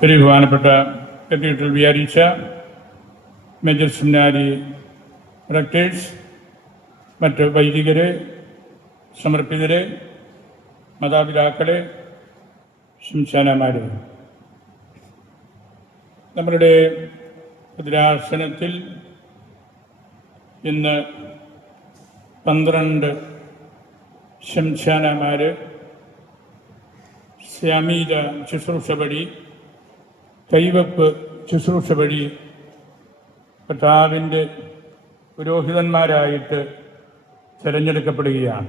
ഒരു ബഹുമാനപ്പെട്ട cathedral വികാരിച്ച major seminary റെക്ടേഴ്സ്, മറ്റ് വൈദികരെ, സമർപ്പിതരെ, മാതാപിതാക്കളെ, ശംശാനമാരെ, നമ്മളുടെ ഭദ്രാസനത്തിൽ ഇന്ന് 12 ശംശാനമാർ ശ്യാമീത ശുശ്രൂഷ വഴി, കൈവപ്പ് ശുശ്രൂഷ വഴി കർത്താവിൻ്റെ പുരോഹിതന്മാരായിട്ട് തിരഞ്ഞെടുക്കപ്പെടുകയാണ്.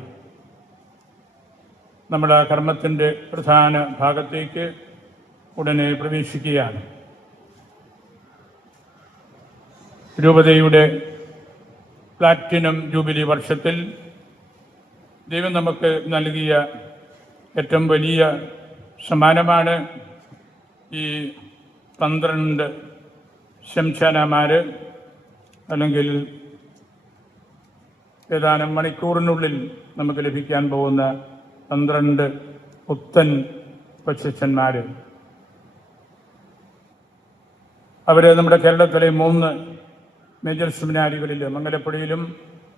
നമ്മൾ ആ കർമ്മത്തിൻ്റെ പ്രധാന ഭാഗത്തേക്ക് ഉടനെ പ്രവേശിക്കുകയാണ്. രൂപതയുടെ പ്ലാറ്റിനം ജൂബിലി വർഷത്തിൽ ദൈവം നമുക്ക് നൽകിയ ഏറ്റവും വലിയ സമ്മാനമാണ് ഈ 12 ശംശാനമാർ, അല്ലെങ്കിൽ ഏതാനും മണിക്കൂറിനുള്ളിൽ നമുക്ക് ലഭിക്കാൻ പോകുന്ന 12 പുത്തൻ കൊച്ചന്മാർ. അവർ നമ്മുടെ കേരളത്തിലെ 3 മേജർ സെമിനാരികളിൽ മംഗലപ്പുഴയിലും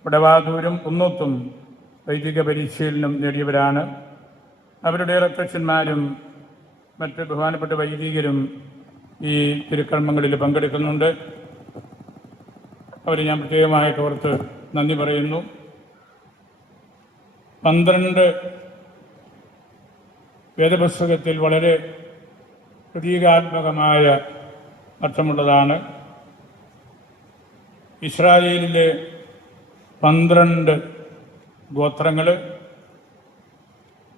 വടവാതൂരും കുന്നത്തും വൈദിക പരിശീലനം നേടിയവരാണ്. അവരുടെ റെക്ടർമാരും മറ്റ് ബഹുമാനപ്പെട്ട വൈദികരും ഈ തിരുക്കർമ്മങ്ങളിൽ പങ്കെടുക്കുന്നുണ്ട്. അവർ ഞാൻ പ്രത്യേകമായിട്ട് ഓർത്ത് നന്ദി പറയുന്നു. 12 വേദപുസ്തകത്തിൽ വളരെ പ്രതീകാത്മകമായ അർത്ഥമുള്ളതാണ്. ഇസ്രായേലിലെ 12 ഗോത്രങ്ങൾ,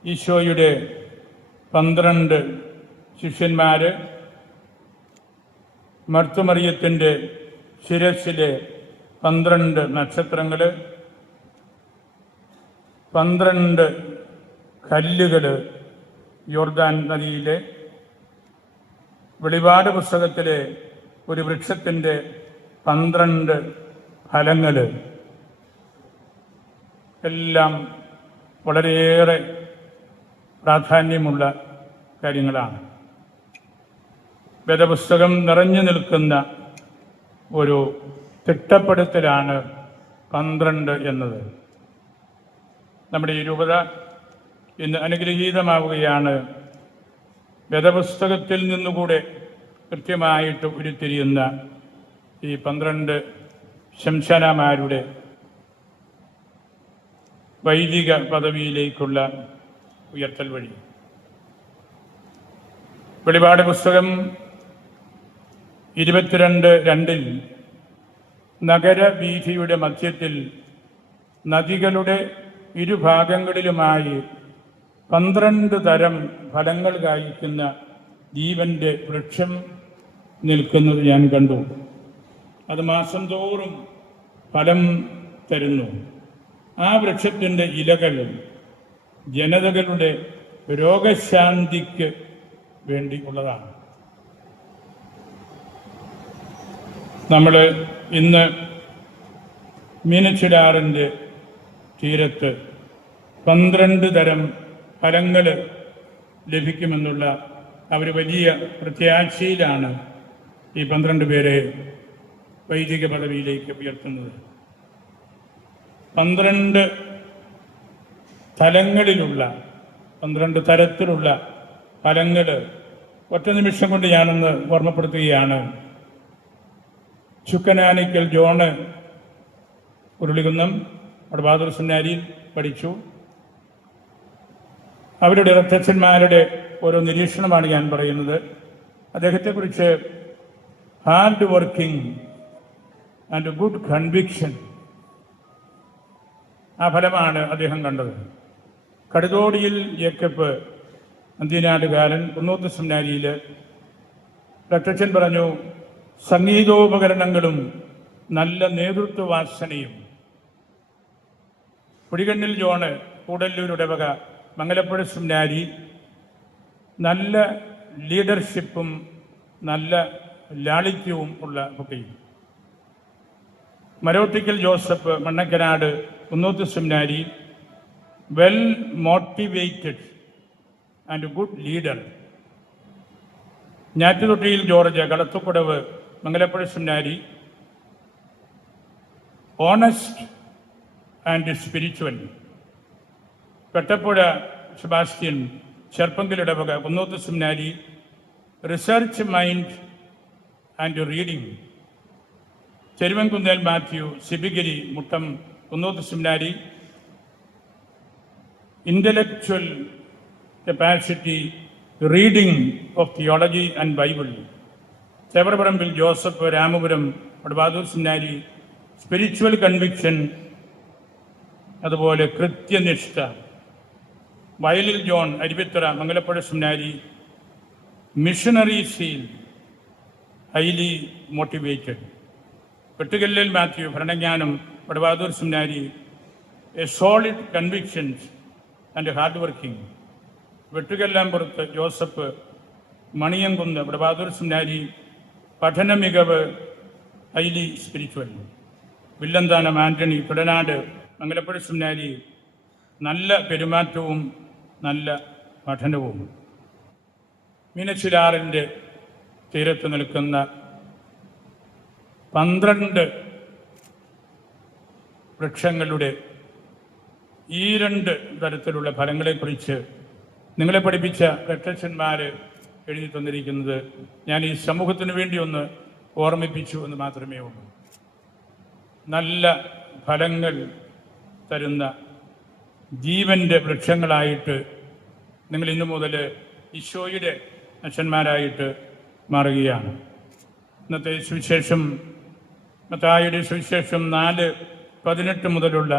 ഈശോയുടെ 12 ശിഷ്യന്മാർ, മർത്തുമറിയത്തിൻ്റെ ശിരസ്സിലെ 12 നക്ഷത്രങ്ങൾ, 12 കല്ലുകൾ യോർദാൻ നദിയിലെ, വെളിപാട് പുസ്തകത്തിലെ ഒരു വൃക്ഷത്തിൻ്റെ 12 ഫലങ്ങൾ, എല്ലാം വളരെയേറെ പ്രാധാന്യമുള്ള കാര്യങ്ങളാണ്. വേദപുസ്തകം നിറഞ്ഞു നിൽക്കുന്ന ഒരു തിട്ടപ്പെടുത്തലാണ് 12 എന്നത്. നമ്മുടെ ഈ രൂപത ഇന്ന് അനുഗ്രഹീതമാവുകയാണ്. വേദപുസ്തകത്തിൽ നിന്നുകൂടെ കൃത്യമായിട്ട് ഉരുത്തിരിയുന്ന ഈ 12 ശംശാനമാരുടെ വൈദിക പദവിയിലേക്കുള്ള ഉയർത്തൽ വഴി. വെളിപാട് പുസ്തകം 22:2 നഗരവീഥിയുടെ മധ്യത്തിൽ നദികളുടെ ഇരുഭാഗങ്ങളിലുമായി 12 തരം ഫലങ്ങൾ കായ്ക്കുന്ന ജീവന്റെ വൃക്ഷം നിൽക്കുന്നത് ഞാൻ കണ്ടു. അത് മാസം തോറും ഫലം തരുന്നു. ആ വൃക്ഷത്തിൻ്റെ ഇലകൾ ജനതകളുടെ രോഗശാന്തിക്ക് വേണ്ടി ഉള്ളതാണ്. നമ്മൾ ഇന്ന് മീനച്ചിലാറിൻ്റെ തീരത്ത് 12 തരം ഫലങ്ങൾ ലഭിക്കുമെന്നുള്ള അവർ വലിയ പ്രത്യാശയിലാണ് ഈ 12 പേരെ വൈദിക പദവിയിലേക്ക് ഉയർത്തുന്നത്. 12 തലങ്ങളിലുള്ള 12 തരത്തിലുള്ള ഫലങ്ങൾ ഒറ്റ നിമിഷം കൊണ്ട് ഞാനൊന്ന് ഓർമ്മപ്പെടുത്തുകയാണ്. ചുക്കനാനിക്കൽ ജോണ് ഉരുളികുന്നം വടവാതൂർ സെമിനാരിയിൽ പഠിച്ചു. അവരുടെ റെക്ടർമാരുടെ ഓരോ നിരീക്ഷണമാണ് ഞാൻ പറയുന്നത്. അദ്ദേഹത്തെക്കുറിച്ച് hard working and good conviction, ആ ഫലമാണ് അദ്ദേഹം കണ്ടത്. കടുതോടിയിൽ ജേക്കബ് അന്ത്യനാടുകാരൻ കുന്നോത്ത് സെമിനാരിയിൽ റെക്ടർ പറഞ്ഞു, സംഗീതോപകരണങ്ങളും നല്ല നേതൃത്വവാസനയും. പുടികണ്ണിൽ ജോണ് കൂടല്ലൂർ ഇടവക മംഗലപ്പുഴ സെമിനാരി, നല്ല ലീഡർഷിപ്പും നല്ല ലാളിത്യവും ഉള്ള കുട്ടി. Marottickal Joseph Mannakkanad Kunnoth seminary, well motivated and good leader. Njattuthottiyil George, Kalathukudavu Mangalapuzha seminary, honest and spiritual Pettapuzha Sebastian, ചെർപ്പങ്കിലിടവക Kunnoth seminary, research mind and reading Cheruvankunnel Mathew, Sibigiri Muttam Kunnoth seminary, intellectual capacity reading of theology and Bible Chevaraparambil Joseph, Ramapuram Vadavathoor seminary, spiritual conviction, അതുപോലെ കൃത്യനിഷ്ഠ Vayalil John, Aruvithura Mangalapuzha seminary, missionary zeal highly motivated Vettukallil Mathew, ഭരണജ്ഞാനം Vadavathoor seminary, a solid convictions and hard working വെട്ടുകല്ലാമ്പുറത്ത് Joseph, Maniyamkunnu വടബാദൂർ സെമിനാരി, പഠന മികവ് highly spiritual വില്ലന്താനം Antony, Kudanad Mangalapuzha സെമിനാരി, നല്ല പെരുമാറ്റവും നല്ല പഠനവും. മീനച്ചിലാറിൻ്റെ തീരത്ത് നിൽക്കുന്ന 12 വൃക്ഷങ്ങളുടെ ഈ 2 തരത്തിലുള്ള ഫലങ്ങളെക്കുറിച്ച് നിങ്ങളെ പഠിപ്പിച്ച രക്ഷകന്മാർ എഴുതി തന്നിരിക്കുന്നത് ഞാൻ ഈ സമൂഹത്തിന് വേണ്ടി ഒന്ന് ഓർമ്മിപ്പിച്ചു എന്ന് മാത്രമേ ഉള്ളൂ. നല്ല ഫലങ്ങൾ തരുന്ന ജീവൻ്റെ വൃക്ഷങ്ങളായിട്ട് നിങ്ങൾ ഇന്നു മുതൽ ഈശോയുടെ അച്ഛന്മാരായിട്ട് മാറുകയാണ്. ഇന്നത്തെ സുവിശേഷം മത്തായിയുടെ സുവിശേഷം 4:18 മുതലുള്ള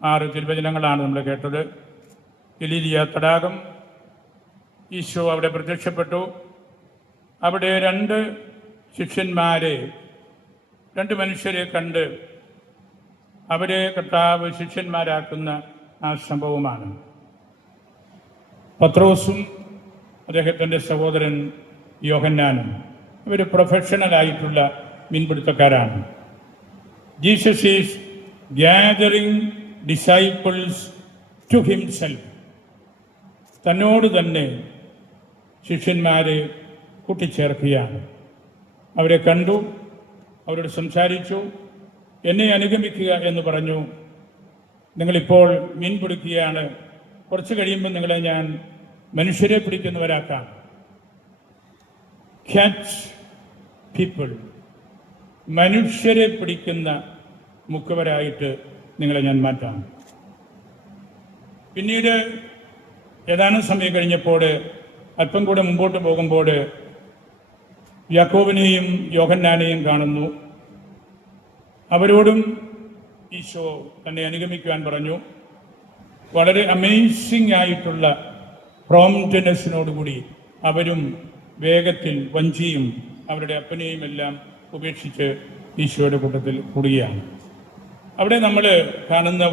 6 തിരുവചനങ്ങളാണ് നമ്മൾ കേട്ടത്. ഗലീലിയ തടാകം, ഈശോ അവിടെ പ്രത്യക്ഷപ്പെട്ടു. അവിടെ 2 ശിഷ്യന്മാരെ, 2 മനുഷ്യരെ കണ്ട് അവരെ കർത്താവ് ശിഷ്യന്മാരാക്കുന്ന ആ സംഭവമാണ്. പത്രോസും അദ്ദേഹത്തിൻ്റെ സഹോദരൻ യോഹന്നാനും അവർ പ്രൊഫഷണലായിട്ടുള്ള മീൻപിടുത്തക്കാരാണ്. Jesus is gathering disciples to himself. തന്നോട് തന്നെ ശിഷ്യന്മാരെ കൂട്ടിച്ചേർക്കുകയാണ്. അവരെ കണ്ടു, അവരോട് സംസാരിച്ചു. എന്നെ അനുഗമിക്കുക എന്ന് പറഞ്ഞു. നിങ്ങളിപ്പോൾ മീൻ പിടിക്കുകയാണ്, കുറച്ച് കഴിയുമ്പോൾ നിങ്ങളെ ഞാൻ മനുഷ്യരെ പിടിക്കുന്നവരാക്കാം. ക്യാച്ച് പീപ്പിൾ, മനുഷ്യരെ പിടിക്കുന്ന മുക്കുവരായിട്ട് നിങ്ങളെ ഞാൻ മാറ്റാം. പിന്നീട് ഏതാനും സമയം കഴിഞ്ഞപ്പോൾ അല്പം കൂടെ മുമ്പോട്ട് പോകുമ്പോൾ യാക്കോബിനെയും യോഹന്നാനെയും കാണുന്നു. അവരോടും ഈശോ തന്നെ അനുഗമിക്കുവാൻ പറഞ്ഞു. വളരെ അമേസിംഗ് ആയിട്ടുള്ള പ്രോംപ്റ്റ്നെസ്സിനോടുകൂടി അവരും വേഗത്തിൽ വഞ്ചിയും അവരുടെ അപ്പനെയും എല്ലാം ഉപേക്ഷിച്ച് ഈശോയുടെ കൂട്ടത്തിൽ കൂടുകയാണ്. അവിടെ നമ്മൾ കാണുന്ന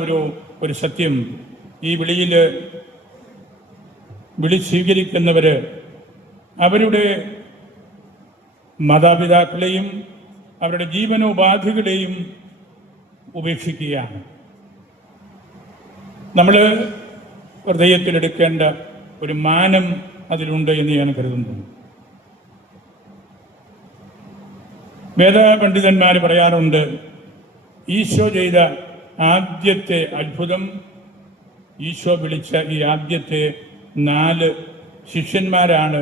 ഒരു സത്യം, ഈ വിളി സ്വീകരിക്കുന്നവർ അവരുടെ മാതാപിതാക്കളെയും അവരുടെ ജീവനോപാധികളെയും ഉപേക്ഷിക്കുകയാണ്. നമ്മൾ ഹൃദയത്തിലെടുക്കേണ്ട ഒരു മാനം അതിലുണ്ട് എന്ന് ഞാൻ കരുതുന്നു. വേദപണ്ഡിതന്മാർ പറയാറുണ്ട്, ഈശോ ചെയ്ത ആദ്യത്തെ അത്ഭുതം, ഈശോ വിളിച്ച ഈ ആദ്യത്തെ 4 ശിഷ്യന്മാരാണ്,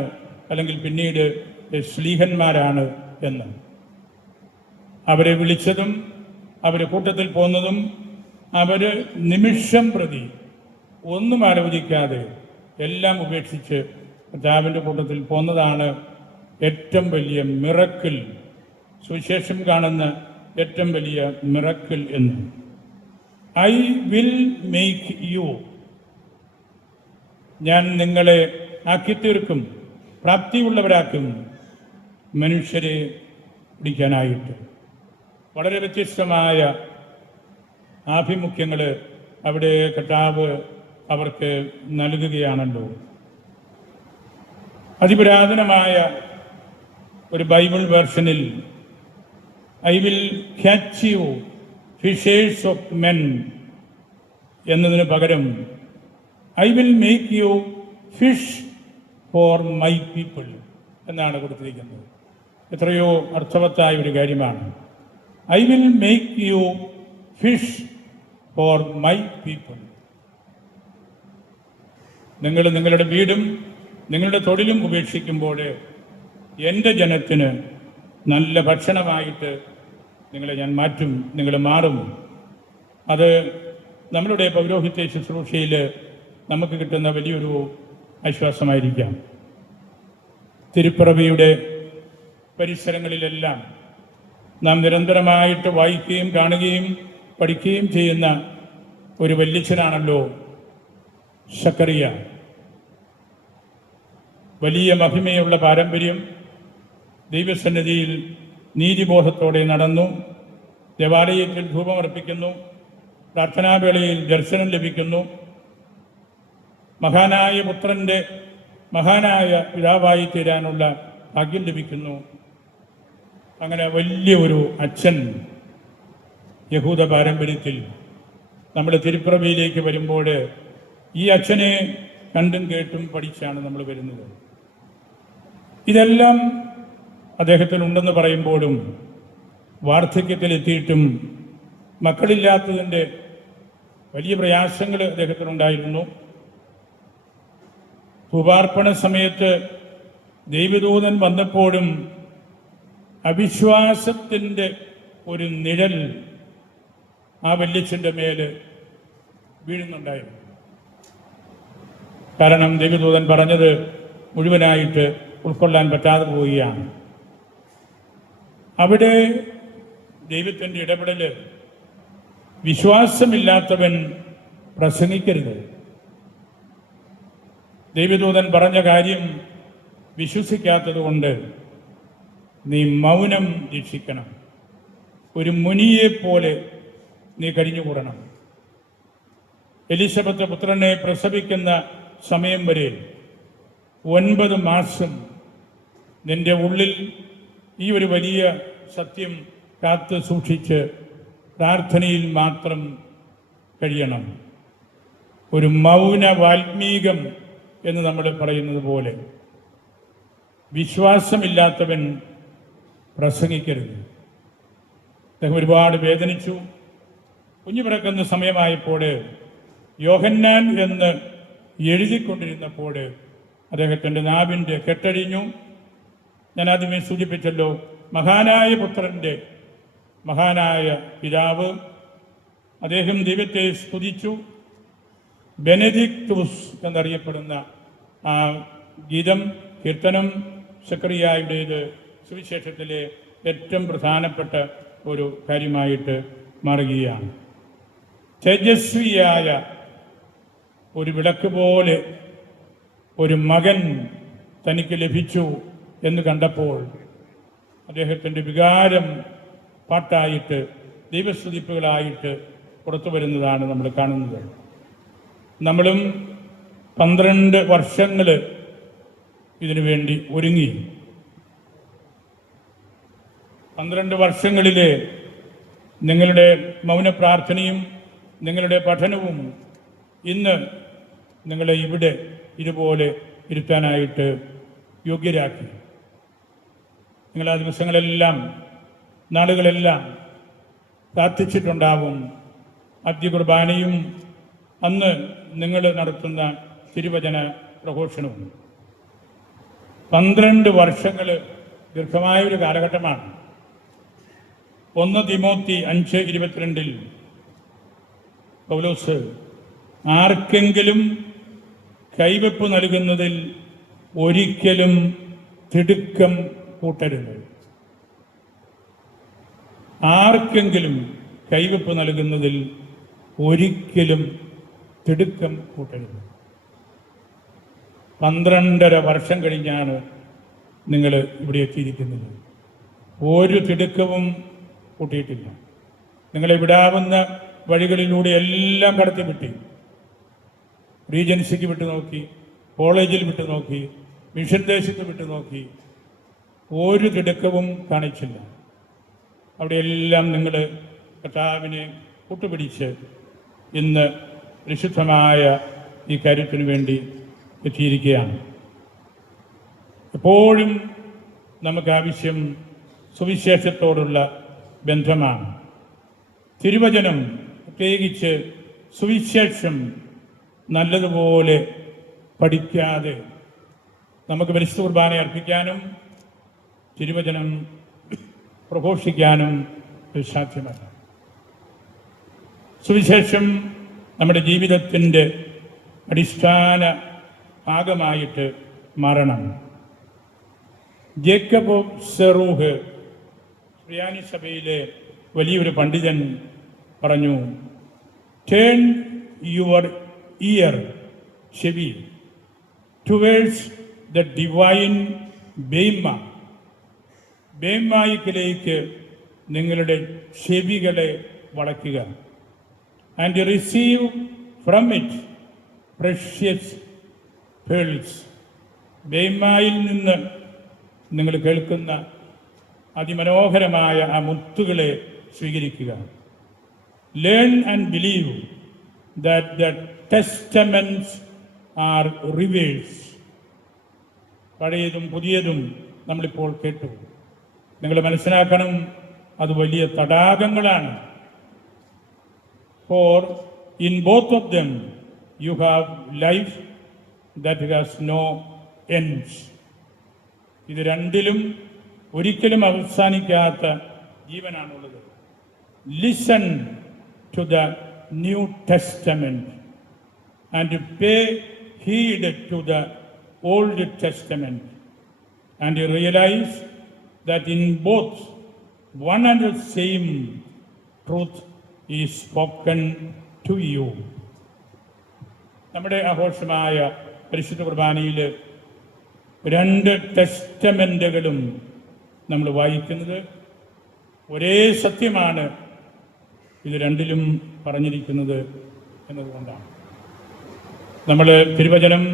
അല്ലെങ്കിൽ പിന്നീട് ശ്ലീഹന്മാരാണ് എന്ന്. അവരെ വിളിച്ചതും അവരെ കൂട്ടത്തിൽ പോന്നതും അവർ നിമിഷം പ്രതി ഒന്നും ആലോചിക്കാതെ എല്ലാം ഉപേക്ഷിച്ച് കർത്താവിൻ്റെ കൂട്ടത്തിൽ പോന്നതാണ് ഏറ്റവും വലിയ മിറക്കിൾ, സുവിശേഷം കാണുന്ന ഏറ്റവും വലിയ മിറക്കിൾ എന്ന്. ഐ വിൽ മേക്ക് യു, ഞാൻ നിങ്ങളെ ആക്കിത്തീർക്കും, പ്രാപ്തിയുള്ളവരാക്കും മനുഷ്യരെ പിടിക്കാനായിട്ട്. വളരെ വ്യത്യസ്തമായ ആഭിമുഖ്യങ്ങൾ അവിടെ കർത്താവ് അവർക്ക് നൽകുകയാണല്ലോ. അതിപുരാതനമായ ഒരു ബൈബിൾ വേർഷനിൽ I will catch you fishers of men എന്നതിന് പകരം I will make you fish for my people, എന്നാണ് കൊടുത്തിരിക്കുന്നത്. എത്രയോ അർത്ഥവത്തായ ഒരു കാര്യമാണ്. I will make you fish for my people. നിങ്ങൾ നിങ്ങളുടെ വീടും നിങ്ങളുടെ തൊഴിലും ഉപേക്ഷിക്കുമ്പോൾ എൻ്റെ ജനത്തിന് നല്ല ഭക്ഷണമായിട്ട് നിങ്ങളെ ഞാൻ മാറ്റും, നിങ്ങൾ മാറും. അത് നമ്മളുടെ പൗരോഹിത്യ ശുശ്രൂഷയിൽ നമുക്ക് കിട്ടുന്ന വലിയൊരു ആശ്വാസമായിരിക്കാം. തിരുപ്പിറവിയുടെ പരിസരങ്ങളിലെല്ലാം നാം നിരന്തരമായിട്ട് വായിക്കുകയും കാണുകയും പഠിക്കുകയും ചെയ്യുന്ന ഒരു വല്യച്ഛനാണല്ലോ സക്കറിയ. വലിയ മഹിമയുള്ള പാരമ്പര്യം. ദൈവസന്നിധിയിൽ നീതിബോധത്തോടെ നടന്നു, ദേവാലയത്തിൽ ധൂപമർപ്പിക്കുന്നു, പ്രാർത്ഥനാവേളയിൽ ദർശനം ലഭിക്കുന്നു, മഹാനായ പുത്രൻ്റെ മഹാനായ പിതാവായി തീരാനുള്ള ഭാഗ്യം ലഭിക്കുന്നു. അങ്ങനെ വലിയ ഒരു അച്ഛൻ യഹൂദ പാരമ്പര്യത്തിൽ നമ്മൾ തിരുപ്പിറവിയിലേക്ക് വരുമ്പോൾ ഈ അച്ഛനെ കണ്ടും കേട്ടും പഠിച്ചാണ് നമ്മൾ വരുന്നത്. ഇതെല്ലാം അദ്ദേഹത്തിനുണ്ടെന്ന് പറയുമ്പോഴും വാർദ്ധക്യത്തിലെത്തിയിട്ടും മക്കളില്ലാത്തതിൻ്റെ വലിയ പ്രയാസങ്ങൾ അദ്ദേഹത്തിനുണ്ടായിരുന്നു. ധൂപാർപ്പണ സമയത്ത് ദൈവദൂതൻ വന്നപ്പോഴും അവിശ്വാസത്തിൻ്റെ ഒരു നിഴൽ ആ വല്യച്ഛൻ്റെ മേൽ വീഴുന്നുണ്ടായിരുന്നു. കാരണം ദൈവദൂതൻ പറഞ്ഞത് മുഴുവനായിട്ട് ഉൾക്കൊള്ളാൻ പറ്റാതെ പോവുകയാണ്. അവിടെ ദൈവത്തിൻ്റെ ഇടപെടൽ, വിശ്വാസമില്ലാത്തവൻ പ്രസംഗിക്കരുത്. ദൈവദൂതൻ പറഞ്ഞ കാര്യം വിശ്വസിക്കാത്തത് കൊണ്ട് നീ മൗനം ദീക്ഷിക്കണം. ഒരു മുനിയെപ്പോലെ നീ കഴിഞ്ഞുകൂടണം. എലിസബത്ത് പുത്രനെ പ്രസവിക്കുന്ന സമയം വരെ 9 മാസം നിന്റെ ഉള്ളിൽ ഈ ഒരു വലിയ സത്യം കാത്തു സൂക്ഷിച്ച് പ്രാർത്ഥനയിൽ മാത്രം കഴിയണം. ഒരു മൗന വാൽമീകം എന്ന് നമ്മൾ പറയുന്നത് പോലെ വിശ്വാസമില്ലാത്തവൻ പ്രസംഗിക്കരുത്. അദ്ദേഹം ഒരുപാട് വേദനിച്ചു. കുഞ്ഞു പിറക്കുന്ന സമയമായപ്പോൾ യോഹന്നാൻ എന്ന് എഴുതിക്കൊണ്ടിരുന്നപ്പോൾ അദ്ദേഹത്തിൻ്റെ നാവിൻ്റെ കെട്ടഴിഞ്ഞു. ഞാൻ ആദ്യമേ സൂചിപ്പിച്ചല്ലോ, മഹാനായ പുത്രൻ്റെ മഹാനായ പിതാവ്. അദ്ദേഹം ദൈവത്തെ സ്തുതിച്ചു. ബെനഡിക്ടൂസ് എന്നറിയപ്പെടുന്ന ആ ഗീതം, കീർത്തനം സക്കറിയായുടേത് സുവിശേഷത്തിലെ ഏറ്റവും പ്രധാനപ്പെട്ട ഒരു കാര്യമായിട്ട് മാറുകയാണ്. തേജസ്വിയായ ഒരു വിളക്ക് പോലെ ഒരു മകൻ തനിക്ക് ലഭിച്ചു എന്ന് കണ്ടപ്പോൾ അദ്ദേഹത്തിൻ്റെ വികാരം പാട്ടായിട്ട് ദൈവസ്തുതിപ്പുകളായിട്ട് പുറത്തു വരുന്നതാണ് നമ്മൾ കാണുന്നത്. നമ്മളും 12 വർഷങ്ങൾ ഇതിനു വേണ്ടി ഒരുങ്ങി. 12 വർഷങ്ങളിൽ നിങ്ങളുടെ മൗനപ്രാർത്ഥനയും നിങ്ങളുടെ പഠനവും ഇന്ന് നിങ്ങളെ ഇവിടെ ഇതുപോലെ ഇരുത്താനായിട്ട് യോഗ്യരാക്കി. നിങ്ങൾ ആ ദിവസങ്ങളെല്ലാം നാളുകളെല്ലാം പ്രാർത്ഥിച്ചിട്ടുണ്ടാവും. ആദ്യ കുർബാനയും അന്ന് നിങ്ങൾ നടത്തുന്ന തിരുവചന പ്രഘോഷണവും. 12 വർഷങ്ങൾ ദീർഘമായൊരു കാലഘട്ടമാണ്. 1 തിമോത്തി 5:22 പൗലോസ് ആർക്കെങ്കിലും കൈവെപ്പ് നൽകുന്നതിൽ ഒരിക്കലും തിടുക്കം കൂട്ടരുത്. ആർക്കെങ്കിലും കൈവെപ്പ് നൽകുന്നതിൽ ഒരിക്കലും തിടുക്കം കൂട്ടരുത്. 12.5 വർഷം കഴിഞ്ഞാണ് നിങ്ങൾ ഇവിടെ എത്തിയിരിക്കുന്നത്. ഒരു തിടുക്കവും കൂട്ടിയിട്ടില്ല. നിങ്ങളെ വിടാവുന്ന വഴികളിലൂടെ എല്ലാം കടത്തിവിട്ടി. റീജൻസിക്ക് വിട്ടു നോക്കി, കോളേജിൽ വിട്ടു നോക്കി, മിഷൻ ദേശത്ത് വിട്ടു നോക്കി. ഒരു തിടുക്കവും കാണിച്ചില്ല. അവിടെയെല്ലാം നിങ്ങൾ കർത്താവിനെ കൂട്ടുപിടിച്ച് ഇന്ന് പരിശുദ്ധമായ ഈ കാര്യത്തിനു വേണ്ടി എത്തിയിരിക്കുകയാണ്. എപ്പോഴും നമുക്ക് ആവശ്യം സുവിശേഷത്തോടുള്ള ബന്ധമാണ്. തിരുവചനം, പ്രത്യേകിച്ച് സുവിശേഷം നല്ലതുപോലെ പഠിക്കാതെ നമുക്ക് പരിശുദ്ധ കുർബാന അർപ്പിക്കാനും തിരുവചനം പ്രഘോഷിക്കാനും സാധ്യമല്ല. സുവിശേഷം നമ്മുടെ ജീവിതത്തിൻ്റെ അടിസ്ഥാന ഭാഗമായിട്ട് മാറണം. ജേക്കബ് സെറൂഹ്, സുറിയാനി സഭയിലെ വലിയൊരു പണ്ഡിതൻ പറഞ്ഞു, ടേൺ യുവർ ഇയർ, ചെവി, ടുവേഴ്സ് ദ ഡിവൈൻ ബെയ്മ, ബേമായിക്കിലേക്ക് നിങ്ങളുടെ ചെവികളെ വളയ്ക്കുക. And receive from it precious pearls, ബേമായിൽ നിന്ന് നിങ്ങൾ കേൾക്കുന്ന അതിമനോഹരമായ ആ മുത്തുകളെ സ്വീകരിക്കുക. Learn and believe that the testaments are rivers. പഴയതും പുതിയതും നമ്മളിപ്പോൾ കേട്ടു. നിങ്ങൾ മനസ്സിലാക്കണം, അത് വലിയ തടാകങ്ങളാണ്. For in both of them you have life that has no ends. ഇത് രണ്ടിലും ഒരിക്കലും അവസാനിക്കാത്ത ജീവനാണുള്ളത്. Listen to the New Testament and pay heed to the Old Testament and realise that in both one and the same truth is spoken to you. നമ്മുടെ ആഘോഷമായ പരിശുദ്ധ കുർബാനയിൽ 2 ടെസ്റ്റമെന്റുകളും നമ്മൾ വായിക്കുന്നത് ഒരേ സത്യമാണ് ഇത് രണ്ടിലും പറഞ്ഞിരിക്കുന്നത് എന്നതുകൊണ്ടാണ്. നമ്മൾ തിരുവചനം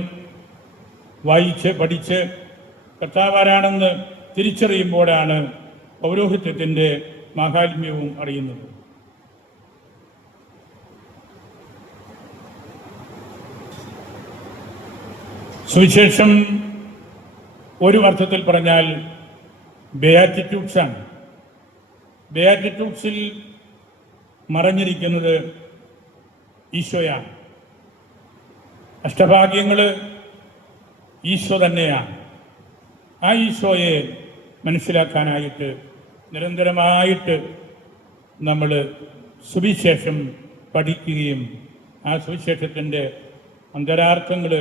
വായിച്ച് പഠിച്ച് കർത്താവാരാണെന്ന് തിരിച്ചറിയുമ്പോഴാണ് പൗരോഹിത്യത്തിൻ്റെ മാഹാത്മ്യവും അറിയുന്നത്. സുവിശേഷം ഒരു അർത്ഥത്തിൽ പറഞ്ഞാൽ ബെയാറ്റിറ്റ്യൂഡ്സാണ്. ബെയാറ്റിറ്റ്യൂഡ്സിൽ മറഞ്ഞിരിക്കുന്നത് ഈശോയാണ്. അഷ്ടഭാഗ്യങ്ങൾ ഈശോ തന്നെയാണ്. ആ ഈശോയെ മനസ്സിലാക്കാനായിട്ട് നിരന്തരമായിട്ട് നമ്മൾ സുവിശേഷം പഠിക്കുകയും ആ സുവിശേഷത്തിൻ്റെ അന്തരാർത്ഥങ്ങൾ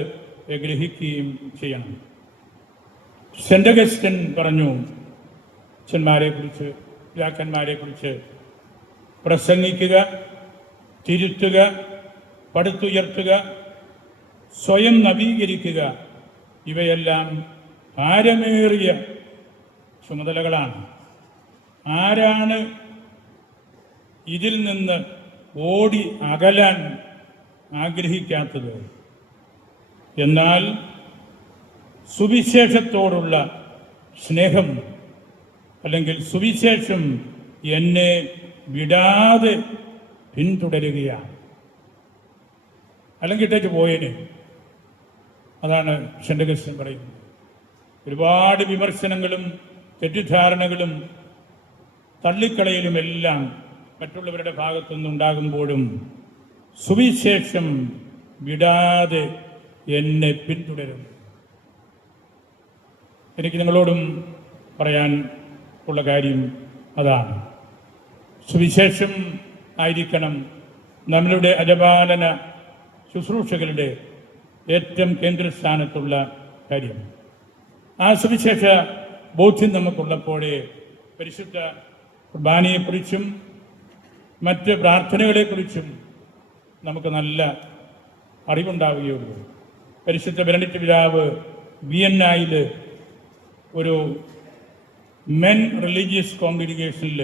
ഗ്രഹിക്കുകയും ചെയ്യണം. സെന്റ് അഗസ്റ്റിൻ പറഞ്ഞു, അച്ഛന്മാരെക്കുറിച്ച്, പിതാക്കന്മാരെക്കുറിച്ച് പ്രസംഗിക്കുക, തിരുത്തുക, പടുത്തുയർത്തുക, സ്വയം നവീകരിക്കുക, ഇവയെല്ലാം ഭാരമേറിയ ചുമതലകളാണ്. ആരാണ് ഇതിൽ നിന്ന് ഓടി അകലാൻ ആഗ്രഹിക്കാത്തത്? എന്നാൽ സുവിശേഷത്തോടുള്ള സ്നേഹം അല്ലെങ്കിൽ സുവിശേഷം എന്നെ വിടാതെ പിന്തുടരുകയാണ്. അല്ലെങ്കിൽ ഇട്ടേക്ക് പോയേനെ. അതാണ് സെന്റ് അഗസ്റ്റിൻ പറയുന്നത്. ഒരുപാട് വിമർശനങ്ങളും തെറ്റിദ്ധാരണകളും തള്ളിക്കളയിലുമെല്ലാം മറ്റുള്ളവരുടെ ഭാഗത്തുനിന്നുണ്ടാകുമ്പോഴും സുവിശേഷം വിടാതെ എന്നെ പിന്തുടരും. എനിക്ക് നിങ്ങളോടും പറയാൻ ഉള്ള കാര്യം അതാണ്. സുവിശേഷം ആയിരിക്കണം നമ്മളുടെ അജപാലന ശുശ്രൂഷകളുടെ ഏറ്റവും കേന്ദ്രസ്ഥാനത്തുള്ള കാര്യം. ആ സുവിശേഷ ബോധ്യം നമുക്കുള്ളപ്പോഴേ പരിശുദ്ധ കുർബാനയെക്കുറിച്ചും മറ്റ് പ്രാർത്ഥനകളെക്കുറിച്ചും നമുക്ക് നല്ല അറിവുണ്ടാവുകയുള്ളൂ. പരിശുദ്ധ ബെനഡിക്ട് പിതാവ് വിയന്നയിൽ ഒരു മെൻ റിലീജിയസ് കോൺഗ്രിഗേഷനിൽ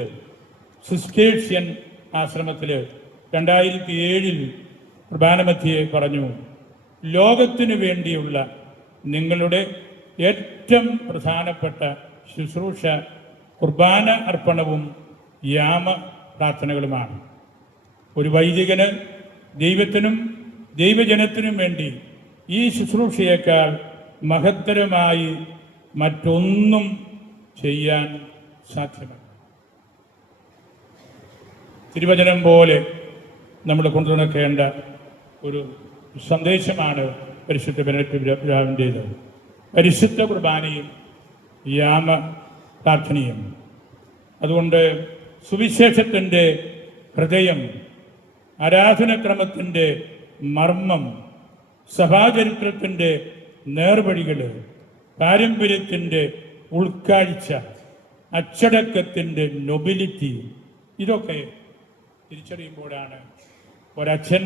സിസ്റ്റേഴ്സ്യൻ ആശ്രമത്തിൽ 2007 കുർബാനമധ്യേ പറഞ്ഞു, ലോകത്തിനു വേണ്ടിയുള്ള നിങ്ങളുടെ ഏറ്റവും പ്രധാനപ്പെട്ട ശുശ്രൂഷ കുർബാന അർപ്പണവും യാമ പ്രാർത്ഥനകളുമാണ്. ഒരു വൈദികന് ദൈവത്തിനും ദൈവജനത്തിനും വേണ്ടി ഈ ശുശ്രൂഷയേക്കാൾ മഹത്തരമായി മറ്റൊന്നും ചെയ്യാൻ സാധ്യമല്ല. തിരുവചനം പോലെ നമ്മൾ കൊണ്ടുനടക്കേണ്ട ഒരു സന്ദേശമാണ് പരിശുദ്ധ ബെനഡിക്ട് പിതാവിൻ്റേത്. പരിശുദ്ധ കുർബാനയും യാമ പ്രാർത്ഥനയും. അതുകൊണ്ട് സുവിശേഷത്തിൻ്റെ ഹൃദയം, ആരാധനക്രമത്തിൻ്റെ മർമ്മം, സഭാചരിത്രത്തിൻ്റെ നേർവഴികൾ, പാരമ്പര്യത്തിൻ്റെ ഉൾക്കാഴ്ച, അച്ചടക്കത്തിൻ്റെ നൊബിലിറ്റി, ഇതൊക്കെ തിരിച്ചറിയുമ്പോഴാണ് ഒരച്ഛൻ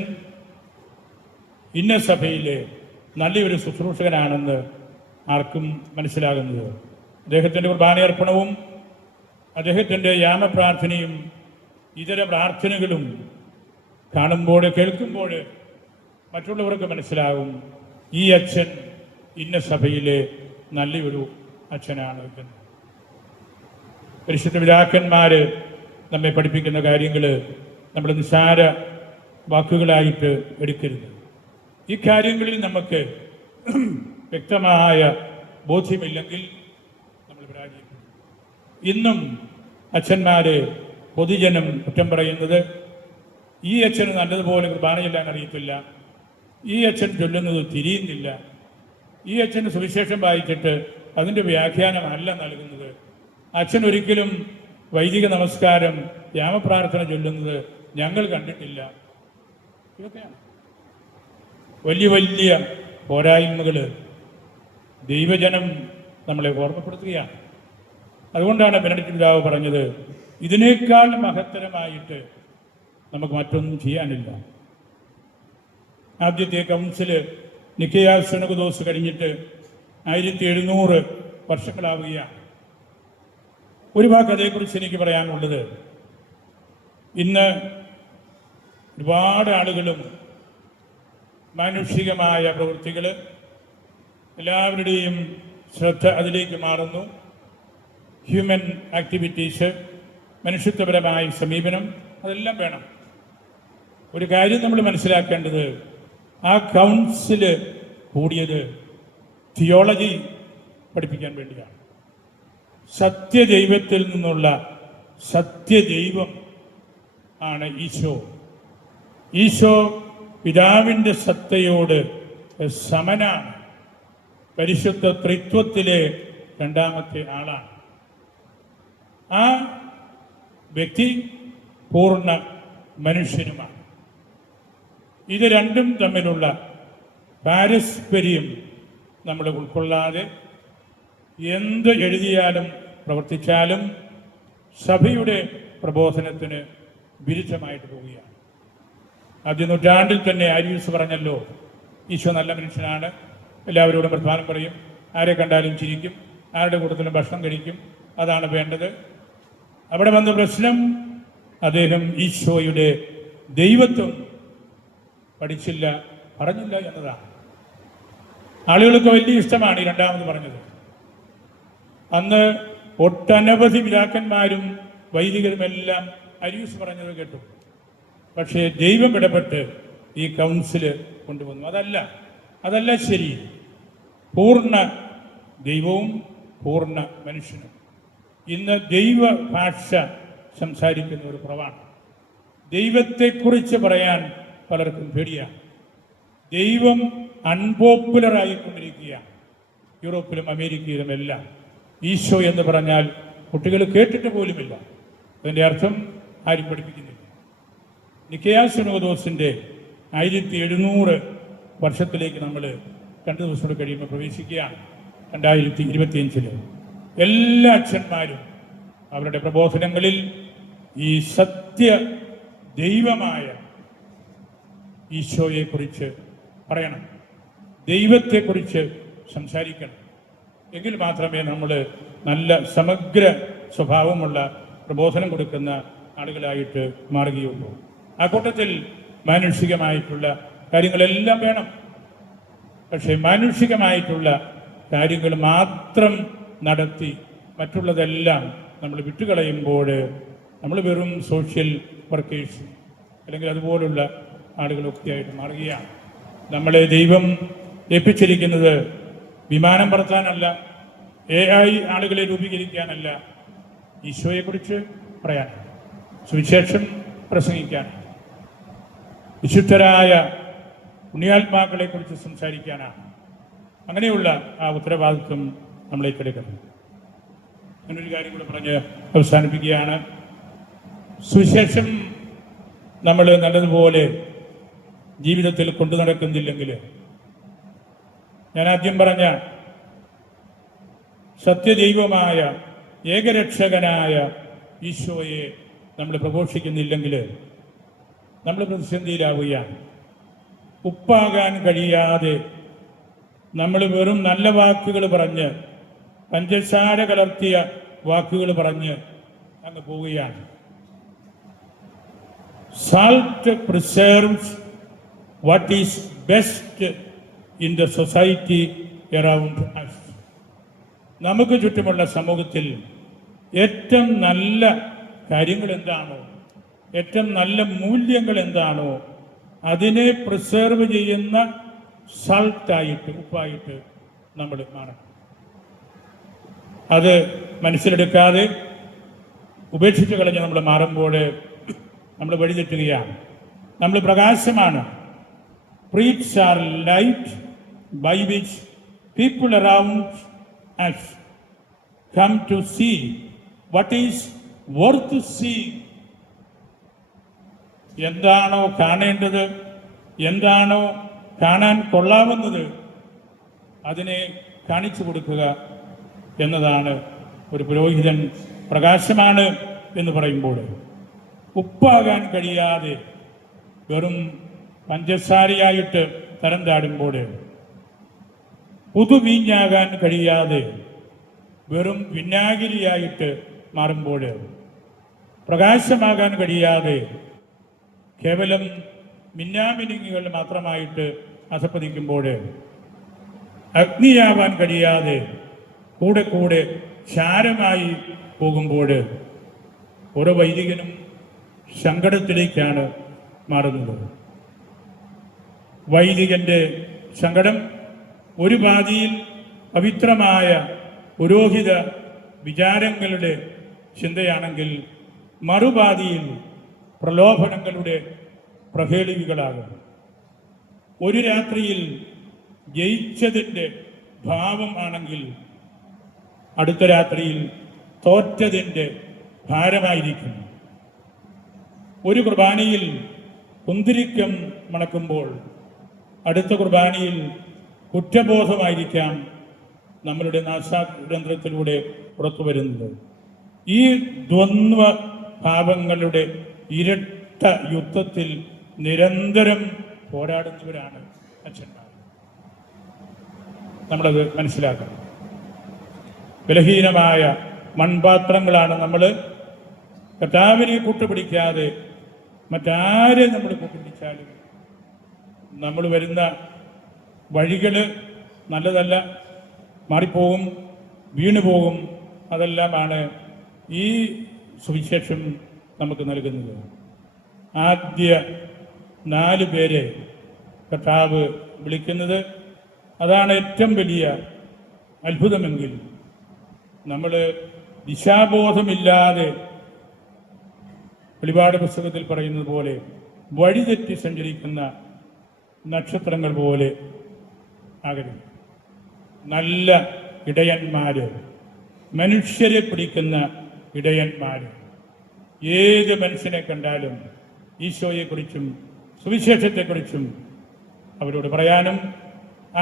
ഇന്ന സഭയിലെ നല്ലൊരു ശുശ്രൂഷകനാണെന്ന് ആർക്കും മനസ്സിലാകുന്നത്. അദ്ദേഹത്തിൻ്റെ കുർബാനയർപ്പണവും അദ്ദേഹത്തിൻ്റെ യാമപ്രാർത്ഥനയും ഇതര പ്രാർത്ഥനകളും കാണുമ്പോൾ, കേൾക്കുമ്പോൾ മറ്റുള്ളവർക്ക് മനസ്സിലാകും ഈ അച്ഛൻ ഇന്ന സഭയിലെ നല്ലൊരു അച്ഛനാണ് എന്ന്. പരിശുദ്ധ പിതാക്കന്മാർ നമ്മെ പഠിപ്പിക്കുന്ന കാര്യങ്ങൾ നമ്മൾ നിസ്സാര വാക്കുകളായിട്ട് എടുക്കരുത്. ഈ കാര്യങ്ങളിൽ നമുക്ക് വ്യക്തമായ ബോധ്യമില്ലെങ്കിൽ നമ്മൾ പരാജയപ്പെടും. ഇന്നും അച്ഛന്മാരെ പൊതുജനം കുറ്റം പറയുന്നത് ഈ അച്ഛന് നല്ലതുപോലെ കുർബാന ചൊല്ലാൻ അറിയത്തില്ല, ഈ അച്ഛൻ ചൊല്ലുന്നത് തിരിയുന്നില്ല, ഈ അച്ഛന് സുവിശേഷം വായിച്ചിട്ട് അതിൻ്റെ വ്യാഖ്യാനമല്ല നൽകുന്നത്, അച്ഛൻ ഒരിക്കലും വൈദിക നമസ്കാരം യാമപ്രാർത്ഥന ചൊല്ലുന്നത് ഞങ്ങൾ കണ്ടിട്ടില്ല. ഇതൊക്കെയാണ് വലിയ വലിയ പോരായ്മകൾ ദൈവജനം നമ്മളെ ഓർമ്മപ്പെടുത്തുകയാണ്. അതുകൊണ്ടാണ് ബെനഡിക്ട് പിതാവ് പറഞ്ഞത്, ഇതിനേക്കാൾ മഹത്തരമായിട്ട് നമുക്ക് മറ്റൊന്നും ചെയ്യാനില്ല. ആദ്യത്തെ കൗൺസില് നിക്കയാ സുനകദോസ് കഴിഞ്ഞിട്ട് 1700 വർഷങ്ങളാവുകയാണ്. ഒരു വാക്ക് അതേക്കുറിച്ച് എനിക്ക് പറയാനുള്ളത്, ഇന്ന് ഒരുപാട് ആളുകളും മാനുഷികമായ പ്രവൃത്തികൾ, എല്ലാവരുടെയും ശ്രദ്ധ അതിലേക്ക് മാറുന്നു. ഹ്യൂമൻ ആക്ടിവിറ്റീസ്, മനുഷ്യത്വപരമായ സമീപനം, അതെല്ലാം വേണം. ഒരു കാര്യം നമ്മൾ മനസ്സിലാക്കേണ്ടത്, ആ കൗൺസില് കൂടിയത് തിയോളജി പഠിപ്പിക്കാൻ വേണ്ടിയാണ്. സത്യദൈവത്തിൽ നിന്നുള്ള സത്യദൈവം ആണ് ഈശോ. ഈശോ പിതാവിൻ്റെ സത്തയോട് സമനാണ്. പരിശുദ്ധ ത്രിത്വത്തിലെ രണ്ടാമത്തെ ആളാണ്. ആ വ്യക്തി പൂർണ്ണ മനുഷ്യനുമാണ്. ഇത് രണ്ടും തമ്മിലുള്ള പാരസ്പര്യം നമ്മൾ ഉൾക്കൊള്ളാതെ എന്ത് എഴുതിയാലും പ്രവർത്തിച്ചാലും സഭയുടെ പ്രബോധനത്തിന് വിരുദ്ധമായിട്ട് പോവുകയാണ്. ആദ്യ നൂറ്റാണ്ടിൽ തന്നെ ആരിയൂസ് പറഞ്ഞല്ലോ, ഈശോ നല്ല മനുഷ്യനാണ്, എല്ലാവരോടും വർത്തമാനം പറയും, ആരെ കണ്ടാലും ചിരിക്കും, ആരുടെ കൂട്ടത്തിലും ഭക്ഷണം കഴിക്കും, അതാണ് വേണ്ടത്. അവിടെ വന്ന പ്രശ്നം, അദ്ദേഹം ഈശോയുടെ ദൈവത്വം പഠിച്ചില്ല, പറഞ്ഞില്ല എന്നതാണ്. ആളുകൾക്ക് വലിയ ഇഷ്ടമാണ് ഈ രണ്ടാമത് പറഞ്ഞത്. അന്ന് ഒട്ടനവധി പിതാക്കന്മാരും വൈദികരുമെല്ലാം അരിയൂസ് പറഞ്ഞത് കേട്ടു. പക്ഷേ ദൈവം ഇടപെട്ട് ഈ കൗൺസില് കൊണ്ടുവന്നു. അതല്ല ശരി. പൂർണ്ണ ദൈവവും പൂർണ്ണ മനുഷ്യനും. ഇന്ന് ദൈവ ഭാഷ സംസാരിക്കുന്ന ഒരു കുറവാണ്. ദൈവത്തെക്കുറിച്ച് പറയാൻ പലർക്കും പേടിയാണ്. ദൈവം അൺപോപ്പുലറായിക്കൊണ്ടിരിക്കുകയാണ് യൂറോപ്പിലും അമേരിക്കയിലും എല്ലാം. ഈശോ എന്ന് പറഞ്ഞാൽ കുട്ടികൾ കേട്ടിട്ട് പോലുമില്ല. അതിൻ്റെ അർത്ഥം ആരും പഠിപ്പിക്കുന്നില്ല. നിക്കയാ സുനകദോസിൻ്റെ 1700 വർഷത്തിലേക്ക് നമ്മൾ 2 ദിവസം കൂടെ കഴിയുമ്പോൾ പ്രവേശിക്കുകയാണ്. 2025 എല്ലാ അച്ഛന്മാരും അവരുടെ പ്രബോധനങ്ങളിൽ ഈ സത്യ ദൈവമായ ഈശോയെക്കുറിച്ച് പറയണം, ദൈവത്തെക്കുറിച്ച് സംസാരിക്കണം. എങ്കിൽ മാത്രമേ നമ്മൾ നല്ല സമഗ്ര സ്വഭാവമുള്ള പ്രബോധനം കൊടുക്കുന്ന ആളുകളായിട്ട് മാറുകയുള്ളൂ. ആ കൂട്ടത്തിൽ മാനുഷികമായിട്ടുള്ള കാര്യങ്ങളെല്ലാം വേണം. പക്ഷേ മാനുഷികമായിട്ടുള്ള കാര്യങ്ങൾ മാത്രം നടത്തി മറ്റുള്ളതെല്ലാം നമ്മൾ വിട്ടുകളയുമ്പോൾ നമ്മൾ വെറും സോഷ്യൽ വർക്കേഴ്സ് അല്ലെങ്കിൽ അതുപോലുള്ള ആളുകളൊക്കെ ആയിട്ട് മാറുകയാണ്. നമ്മളെ ദൈവം ഏൽപ്പിച്ചിരിക്കുന്നത് വിമാനം പറത്താനല്ല, AI ആളുകളെ രൂപീകരിക്കാനല്ല, ഈശോയെക്കുറിച്ച് പറയാൻ, സുവിശേഷം പ്രസംഗിക്കാൻ, വിശുദ്ധരായ പുണ്യാത്മാക്കളെക്കുറിച്ച് സംസാരിക്കാനാണ്. അങ്ങനെയുള്ള ആ ഉത്തരവാദിത്വം നമ്മൾ ഏറ്റെടുക്കണം. അങ്ങനൊരു കാര്യം കൂടെ പറഞ്ഞ് അവസാനിപ്പിക്കുകയാണ്. സുവിശേഷം നമ്മൾ നല്ലതുപോലെ ജീവിതത്തിൽ കൊണ്ടു നടക്കുന്നില്ലെങ്കിൽ, ഞാൻ ആദ്യം പറഞ്ഞ സത്യദൈവമായ ഏകരക്ഷകനായ ഈശോയെ നമ്മൾ പ്രഘോഷിക്കുന്നില്ലെങ്കിൽ നമ്മൾ പ്രതിസന്ധിയിലാവുകയാണ്. ഉപ്പാകാൻ കഴിയാതെ നമ്മൾ വെറും നല്ല വാക്കുകൾ പറഞ്ഞ്, പഞ്ചസാര കലർത്തിയ വാക്കുകൾ പറഞ്ഞ് അങ്ങ് പോവുകയാണ്. Salt preserves what is best in the society around us. നമുക്ക് ചുറ്റുമുള്ള സമൂഹത്തിൽ ഏറ്റവും നല്ല കാര്യങ്ങൾ എന്താണോ, ഏറ്റവും നല്ല മൂല്യങ്ങൾ എന്താണോ, അതിനെ പ്രിസർവ് ചെയ്യുന്ന സാൾട്ടായിട്ട്, ഉപ്പായിട്ട് നമ്മൾ മാറണം. അത് മനസ്സിലെടുക്കാതെ ഉപേക്ഷിച്ച് കളഞ്ഞ് നമ്മൾ മാറുമ്പോൾ നമ്മൾ വഴിതെറ്റുകയാണ്. നമ്മൾ പ്രകാശമാണ്. Preach our light by which people around us come to see what is worth seeing. എന്താണോ കാണേണ്ടത്, എന്താണോ കാണാൻ കൊള്ളാവുന്നത്, അതിനെ കാണിച്ചു കൊടുക്കുക എന്നതാണ് ഒരു പുരോഹിതൻ പ്രകാശമാണ് എന്ന് പറയുമ്പോൾ. ഉപ്പാകാൻ കഴിയാതെ വെറും പഞ്ചസാരയായിട്ട് തരം താടുമ്പോൾ, പുതുവീഞ്ഞാകാൻ കഴിയാതെ വെറും വിനാഗിരിയായിട്ട് മാറുമ്പോൾ, പ്രകാശമാകാൻ കഴിയാതെ കേവലം മിന്നാമിനുങ്ങികൾ മാത്രമായിട്ട് അധപ്പതിക്കുമ്പോൾ, അഗ്നിയാവാൻ കഴിയാതെ കൂടെ കൂടെ ക്ഷാരമായി പോകുമ്പോൾ ഓരോ വൈദികനും സങ്കടത്തിലേക്കാണ് മാറുന്നത്. വൈദികന്റെ സങ്കടം ഒരു പാതിയിൽ പവിത്രമായ പുരോഹിത വിചാരങ്ങളുടെ ചിന്തയാണെങ്കിൽ, മറുപാതിയിൽ പ്രലോഭനങ്ങളുടെ പ്രഹേളികളാകും. ഒരു രാത്രിയിൽ ജയിച്ചതിൻ്റെ ഭാവം ആണെങ്കിൽ, അടുത്ത രാത്രിയിൽ തോറ്റതിൻ്റെ ഭാരമായിരിക്കും. ഒരു കുർബാനയിൽ കുന്തിരിക്കം മണക്കുമ്പോൾ അടുത്ത കുർബാനയിൽ കുറ്റബോധമായിരിക്കാം നമ്മളുടെ നാശാഗ്രന്ഥത്തിലൂടെ പുറത്തു വരുന്നത്. ഈ ദ്വന്ദ്വ ഭാവങ്ങളുടെ ഇരട്ട യുദ്ധത്തിൽ നിരന്തരം പോരാടുന്നവരാണ് അച്ഛന്മാർ. നമ്മളത് മനസ്സിലാക്കണം. ബലഹീനമായ മൺപാത്രങ്ങളാണ് നമ്മൾ. കർത്താവിനെ കൂട്ടുപിടിക്കാതെ മറ്റാരെ നമ്മൾ കൂട്ടുപിടിച്ചാലും നമ്മൾ വരുന്ന വഴികൾ നല്ലതല്ല, മാറിപ്പോകും, വീണുപോകും. അതെല്ലാമാണ് ഈ സുവിശേഷം നമുക്ക് നൽകുന്നത്. ആദ്യ 4 പേരെ കർത്താവ് വിളിക്കുന്നത്, അതാണ് ഏറ്റവും വലിയ അത്ഭുതമെങ്കിൽ, നമ്മൾ ദിശാബോധമില്ലാതെ വെളിപാട് പുസ്തകത്തിൽ പറയുന്നത് പോലെ വഴിതെറ്റി സഞ്ചരിക്കുന്ന നക്ഷത്രങ്ങൾ പോലെ ആകരുത്. നല്ല ഇടയന്മാര്, മനുഷ്യരെ പിടിക്കുന്ന ഇടയന്മാര്, ഏത് മനുഷ്യനെ കണ്ടാലും ഈശോയെക്കുറിച്ചും സുവിശേഷത്തെക്കുറിച്ചും അവരോട് പറയാനും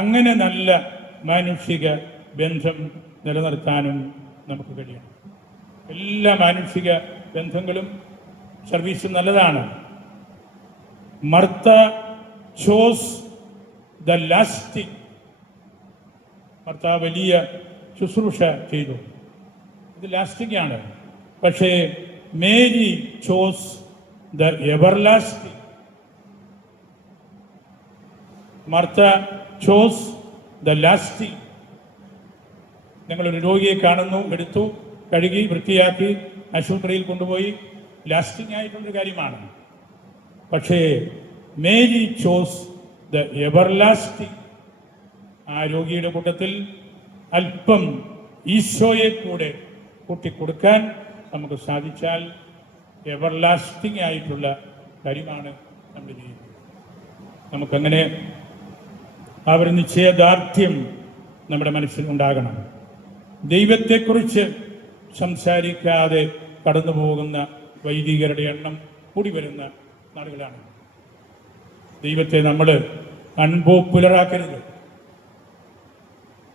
അങ്ങനെ നല്ല മാനുഷിക ബന്ധം നിലനിർത്താനും നമുക്ക് കഴിയണം. എല്ലാ മാനുഷിക ബന്ധങ്ങളും സർവീസും നല്ലതാണ്. Martha chose the lasting. Martha വലിയ ശുശ്രൂഷ ചെയ്തു, ഇത് ലാസ്റ്റിംഗ് ആണ്. പക്ഷേ Mary chose the everlasting. Martha chose the lasting. ഞങ്ങളൊരു രോഗിയെ കാണുന്നു, എടുത്തു, കഴുകി, വൃത്തിയാക്കി ആശുപത്രിയിൽ കൊണ്ടുപോയി, ലാസ്റ്റിംഗ് ആയിട്ടുള്ളൊരു കാര്യമാണ്. പക്ഷേ മേരി ചോസ് ദ എവർലാസ്റ്റിംഗ്. ആ രോഗിയുടെ കൂട്ടത്തിൽ അല്പം ഈശോയെ കൂടെ കൂട്ടിക്കൊടുക്കാൻ നമുക്ക് സാധിച്ചാൽ എവർലാസ്റ്റിംഗ് ആയിട്ടുള്ള കാര്യമാണ് നമ്മൾ ചെയ്യുന്നത്. നമുക്കങ്ങനെ ആ ഒരു നിശ്ചയദാർഢ്യം നമ്മുടെ മനസ്സിൽ ഉണ്ടാകണം. ദൈവത്തെക്കുറിച്ച് സംസാരിക്കാതെ കടന്നു പോകുന്ന വൈദികരുടെ എണ്ണം കൂടി വരുന്ന നാളുകളാണ്. ദൈവത്തെ നമ്മൾ അൺപോപ്പുലറാക്കരുത്.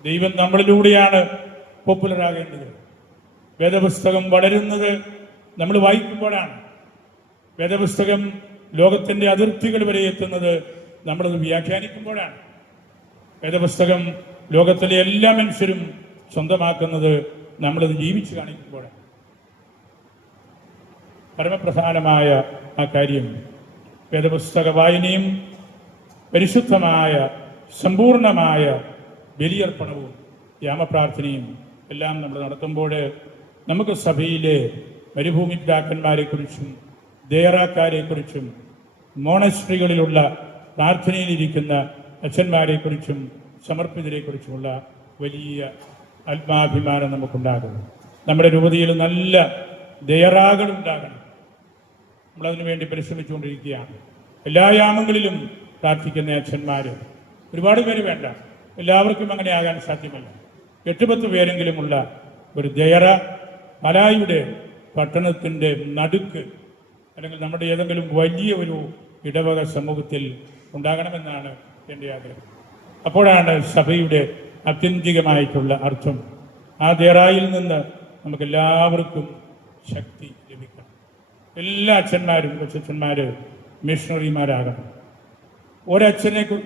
ദൈവം നമ്മളിലൂടെയാണ് പോപ്പുലറാകേണ്ടത്. വേദപുസ്തകം വളരുന്നത് നമ്മൾ വായിക്കുമ്പോഴാണ്. വേദപുസ്തകം ലോകത്തിൻ്റെ അതിർത്തികൾ വരെ എത്തുന്നത് നമ്മളത് വ്യാഖ്യാനിക്കുമ്പോഴാണ്. വേദപുസ്തകം ലോകത്തിലെ എല്ലാ മനുഷ്യരും സ്വന്തമാക്കുന്നത് നമ്മളത് ജീവിച്ച് കാണിക്കുമ്പോഴാണ്. പരമപ്രധാനമായ ആ കാര്യം വേദപുസ്തക വായനയും പരിശുദ്ധമായ സമ്പൂർണമായ ബലിയർപ്പണവും യാമപ്രാർത്ഥനയും എല്ലാം നമ്മൾ നടത്തുമ്പോൾ നമുക്ക് സഭയിലെ മരുഭൂമി പിതാക്കന്മാരെക്കുറിച്ചും ദേറാക്കാരെക്കുറിച്ചും മോണസ്ട്രികളിലുള്ള പ്രാർത്ഥനയിലിരിക്കുന്ന അച്ഛന്മാരെക്കുറിച്ചും സമർപ്പിതരെക്കുറിച്ചുമുള്ള വലിയ ആത്മാഭിമാനം നമുക്കുണ്ടാകും. നമ്മുടെ രൂപതയിൽ നല്ല ദേറാകളുണ്ടാകണം. നമ്മളതിനു വേണ്ടി പരിശ്രമിച്ചുകൊണ്ടിരിക്കുകയാണ്. എല്ലാ യാമങ്ങളിലും പ്രാർത്ഥിക്കുന്ന അച്ഛന്മാർ ഒരുപാട് പേര് വേണ്ട, എല്ലാവർക്കും അങ്ങനെ ആകാൻ സാധ്യമല്ല. 8-10 പേരെങ്കിലുമുള്ള ഒരു ദേറ മലായിയുടെ പട്ടണത്തിൻ്റെ നടുക്ക് അല്ലെങ്കിൽ നമ്മുടെ ഏതെങ്കിലും വലിയ ഒരു ഇടവക സമൂഹത്തിൽ ഉണ്ടാകണമെന്നാണ് എൻ്റെ ആഗ്രഹം. അപ്പോഴാണ് സഭയുടെ ആത്യന്തികമായിട്ടുള്ള അർത്ഥം. ആ ദേറായിൽ നിന്ന് നമുക്കെല്ലാവർക്കും ശക്തി ലഭിക്കണം. എല്ലാ അച്ഛന്മാരും കൊച്ചച്ഛന്മാർ മിഷണറിമാരാകണം.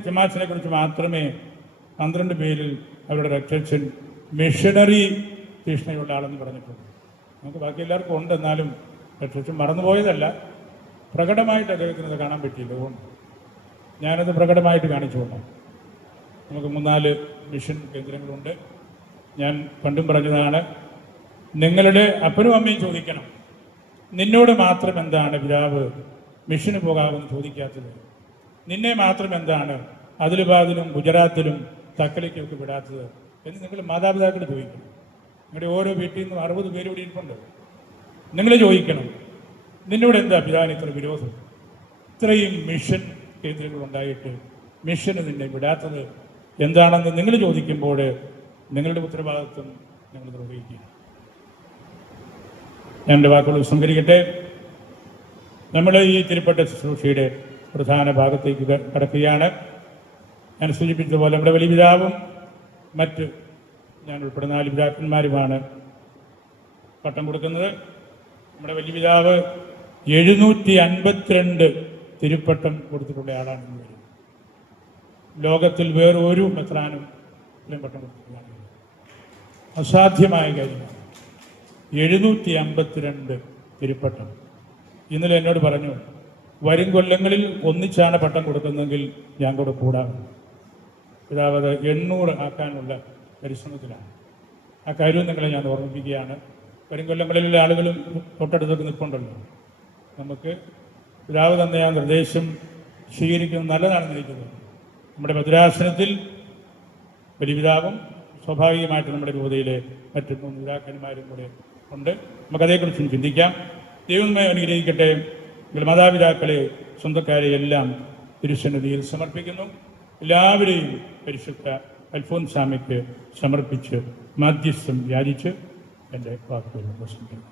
ജമാഅത്തിനെ കുറിച്ച് മാത്രമേ 12 പേരിൽ അവരുടെ രക്ഷൻ മിഷണറി ഭീഷണിയുള്ള ആളെന്ന് പറഞ്ഞിട്ടുണ്ട്. നമുക്ക് ബാക്കി എല്ലാവർക്കും ഉണ്ട്. എന്നാലും രക്ഷൻ മറന്നുപോയതല്ല, പ്രകടമായിട്ട് അദ്ദേഹത്തിനത് കാണാൻ പറ്റിയില്ല. അതുകൊണ്ട് ഞാനത് പ്രകടമായിട്ട് കാണിച്ചുകൊണ്ട് നമുക്ക് 3-4 മിഷൻ കേന്ദ്രങ്ങളുണ്ട്. ഞാൻ പണ്ടും പറഞ്ഞതാണ്, നിങ്ങളുടെ അപ്പനും അമ്മയും ചോദിക്കണം, നിന്നോട് മാത്രം എന്താണ് പിതാവ് മിഷന് പോകാമെന്ന് ചോദിക്കാത്തത്? നിന്നെ മാത്രം എന്താണ് അതിലുപാതിലും ഗുജറാത്തിലും തക്കലയ്ക്കൊക്കെ വിടാത്തത് എന്ന് നിങ്ങൾ മാതാപിതാക്കൾ ചോദിക്കണം. നിങ്ങളുടെ ഓരോ വീട്ടിൽ നിന്നും 60 പേര് ഇവിടെ ഇരിപ്പുണ്ട്. നിങ്ങൾ ചോദിക്കണം, നിന്നോട് എന്താ പിതാവിന് ഇത്ര വിരോധം? ഇത്രയും മിഷൻ കേന്ദ്രങ്ങളുണ്ടായിട്ട് മിഷന് നിന്നെ വിടാത്തത് എന്താണെന്ന് നിങ്ങൾ ചോദിക്കുമ്പോൾ നിങ്ങളുടെ ഉത്തരവാദിത്വം നിങ്ങൾ നിർവഹിക്കുക. ഞാൻ എൻ്റെ വാക്കുകൾ സംഹരിക്കട്ടെ. നമ്മൾ ഈ തിരുപ്പട്ട ശുശ്രൂഷയുടെ പ്രധാന ഭാഗത്തേക്ക് കടക്കുകയാണ്. ഞാൻ സൂചിപ്പിച്ചതുപോലെ നമ്മുടെ വലിയ പിതാവും മറ്റ് ഞാൻ ഉൾപ്പെടുന്ന 4 പിതാക്കന്മാരുമാണ് പട്ടം കൊടുക്കുന്നത്. നമ്മുടെ വലിയ പിതാവ് 752 തിരുപ്പട്ടം കൊടുത്തിട്ടുള്ള ആളാണ്. ലോകത്തിൽ വേറെ ഒരു മെത്രാനും ഇത്രയും പട്ടം കൊടുത്തിട്ടുള്ളതാണ്. അസാധ്യമായ കാര്യമാണ്. 752 തിരുപ്പട്ടം. ഇന്നലെ എന്നോട് പറഞ്ഞു, വരും കൊല്ലങ്ങളിൽ ഒന്നിച്ചാണ് പട്ടം കൊടുക്കുന്നതെങ്കിൽ ഞാൻ കൂടെ കൂടാം. പിതാവ് അത് 800 ആക്കാനുള്ള പരിശ്രമത്തിലാണ്. ആ കാര്യവും നിങ്ങളെ ഞാൻ ഓർമ്മിപ്പിക്കുകയാണ്. വരും കൊല്ലങ്ങളിലുള്ള ആളുകളും തൊട്ടടുത്തൊക്കെ നിൽപ്പുണ്ടല്ലോ. നമുക്ക് പിതാവ് തന്നെ ആ നിർദ്ദേശം സ്വീകരിക്കുന്നത് നല്ലതാണെന്ന് എനിക്കുന്നത്. നമ്മുടെ ഭദ്രാസനത്തിൽ വലിയ പിതാവും സ്വാഭാവികമായിട്ട് നമ്മുടെ രൂപതയിലെ മറ്റു 3 പിതാക്കന്മാരും കൂടെ ഉണ്ട്. നമുക്കതേക്കുറിച്ചും ചിന്തിക്കാം. ദൈവമേ അനുഗ്രഹിക്കട്ടെ. നിങ്ങളുടെ മാതാപിതാക്കളെ, സ്വന്തക്കാരെ എല്ലാം തിരുസന്നിധിയിൽ സമർപ്പിക്കുന്നു. എല്ലാവരെയും പരിശുദ്ധ അൽഫോൻസാമയ്ക്ക് സമർപ്പിച്ച് മാധ്യസ്ഥം യാചിച്ച് എൻ്റെ വാക്കുകൾ ഉപസംഹരിക്കുന്നു.